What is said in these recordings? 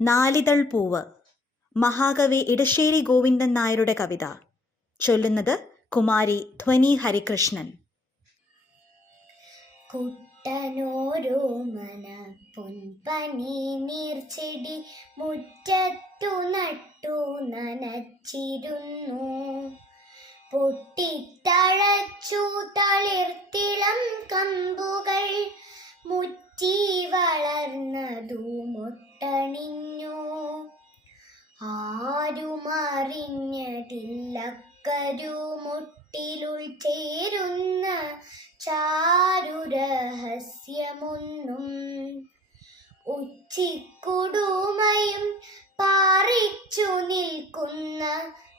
നാലിതൾ പൂവ്. മഹാകവി ഇടശ്ശേരി ഗോവിന്ദൻ നായരുടെ കവിത. ചൊല്ലുന്നത് കുമാരി ധ്വനി ഹരികൃഷ്ണൻ. കുട്ടനോരോ മന പൊൻപനി നീർച്ചെടി മുറ്റത്തു നട്ടു നനച്ചിരുന്നു. പൊട്ടിത്തഴച്ചു തളിർത്തിളം കമ്പുകൾ മുറ്റി വളർന്നതു മൊട്ടണിഞ്ഞു ആരുമറിഞ്ഞതില്ലക്കരു കരുമുട്ടിലുൾ ചേരുന്ന ചാരുരഹസ്യമൊന്നും ഉച്ചിക്കുടുമയും പാറിച്ചു നിൽക്കുന്ന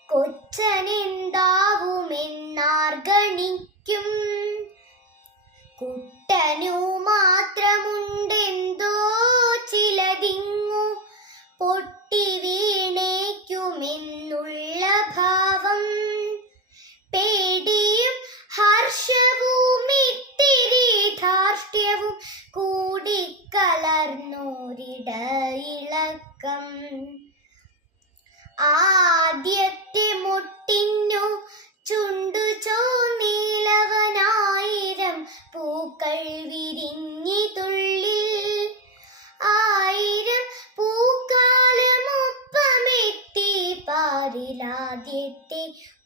കൊച്ചനെന്താവുമെന്നാർഗണിക്കും. കുട്ടനു മാത്രമുണ്ടെന്തോ ചിലതിങ്ങു പൊട്ടി വീണേക്കുമെന്നുള്ള ഭാവം. പേടിയും ഹർഷവും ഇത്തിരി ധാർഷ്ട്യവും കൂടിക്കലർന്നോരിടയിളക്കം ആദ്യത്തെ മുട്ടിന്നു ചുണ്ടു ചോന്നീലവനായിരം പൂക്കൾ വിരിഞ്ഞിതുള്ളിൽ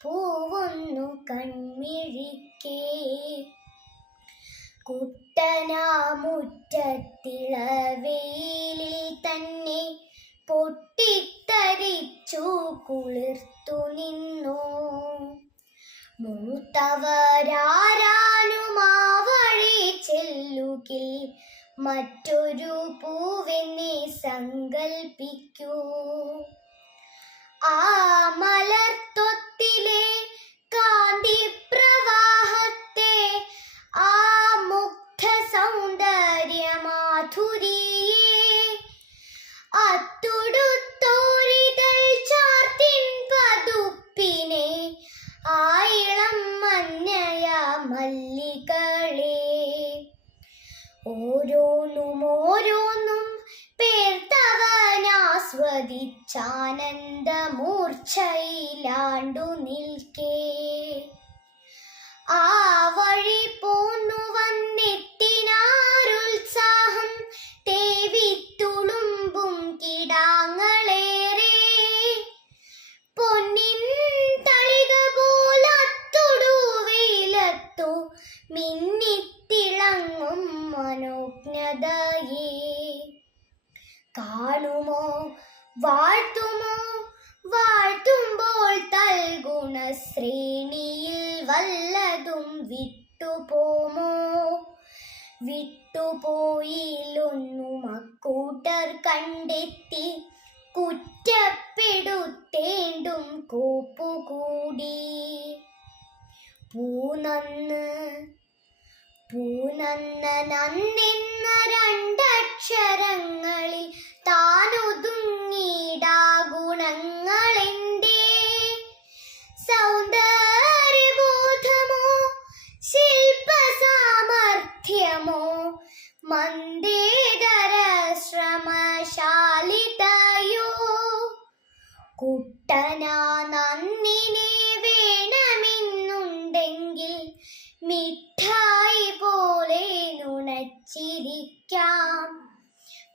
പൂവൊന്നു കൺമിഴിക്കേ കുട്ടനാമുറ്റത്തിളവേലിൽ തന്നെ പൊട്ടിത്തരിച്ചു കുളിർത്തു നിന്നു. മൂത്തവരാരാനും ആ വഴി ചെല്ലുകിൽ മറ്റൊരു പൂവെന്നെ സങ്കൽപ്പിക്കൂ. ആ ഓരോന്നും ഓരോന്നും പേർത്തവനാസ്വദിച്ചാനന്ദമൂർച്ചയിലാണ്ടു നിൽക്കേ. വാഴ്ത്തുമ്പോൾ തൽഗുണ ശ്രേണിയിൽ വല്ലതും വിട്ടുപോമോ വിട്ടുപോയില്ലൊന്നും അക്കൂട്ടർ കണ്ടെത്തി. കുറ്റപ്പെടുത്തേണ്ടും കൂപ്പുകൂടി. പൂനന്ന് പൂനന്ന നന്നിന്ന രണ്ടക്ഷരങ്ങളിൽ ശില്പസാമർഥ്യമോ മന്ദേതര ശ്രമശാലിതയോ? കുട്ടനാ നന്ദിനെ വേണമെന്നുണ്ടെങ്കിൽ മിഠായി പോലെ നുണച്ചിരിക്കാം.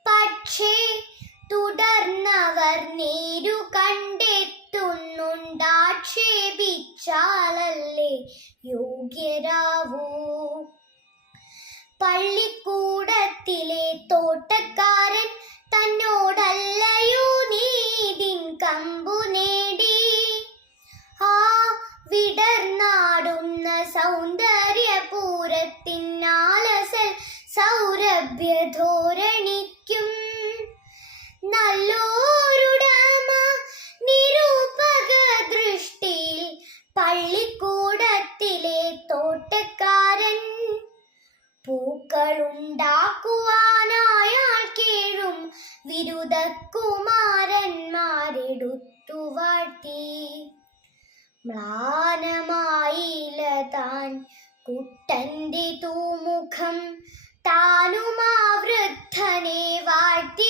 പക്ഷേ തുടർന്നവർ നേരു കണ്ടെത്തുന്നുണ്ടാക്ഷേപിച്ചാലല്ലേ യോഗ്യരാവൂ. പള്ളിക്കൂടത്തിലെ തോട്ടക്കാരൻ തന്നോടല്ലയോ നീതിൻ കമ്പു നേടി. ആ വിടർന്നാടുന്ന സൗന്ദര്യപൂരത്തിനാലസൽ സൗരഭ്യധോരണിക്കും പൂക്കളുണ്ടാക്കുവാനായാൾ കേഴും വിരുദകുമാരന്മാരെടുത്തു വാഴ്ത്തി. മ്ലാനമായില്ല താൻ കുട്ടന്റെ തൂമുഖം താനുമാ വൃദ്ധനെ വാഴ്ത്തിടുന്നോൻ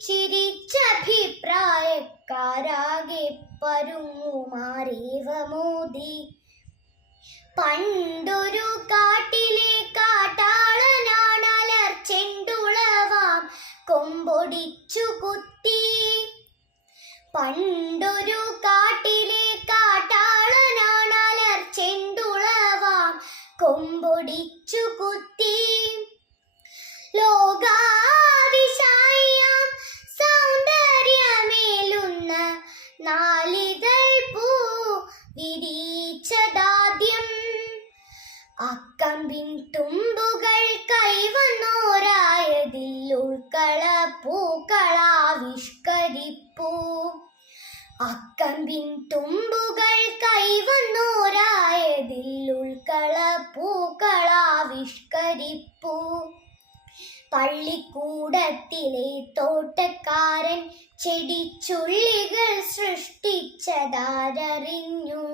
ചിരിച്ചഭിപ്രായക്കാരാകെ പരുങ്ങുമാരേവമോദി പണ്ടൊരു കാട്ടിലെ കാട്ടാളനാണലർ ചെണ്ടുളവാം കൊമ്പൊടിച്ചു കുത്തി. പണ്ടൊരു കാട്ടിലെ കാട്ടാളനാണലർ ചെണ്ടുളവാം കൊമ്പൊടിച്ചു കുത്തി. അക്കമ്പിൻ തുമ്പുകൾ കൈവന്നോരായതിൽ ഉൾക്കള പൂക്കളാവിഷ്കരിപ്പൂ അക്കമ്പിൻ തുമ്പുകൾ കൈവന്നോരായതിൽ ഉൾക്കള പൂക്കളാവിഷ്കരിപ്പൂ പള്ളിക്കൂടത്തിലെ തോട്ടക്കാരൻ ചെടിച്ചുള്ളികൾ സൃഷ്ടിച്ചതാരറിഞ്ഞു.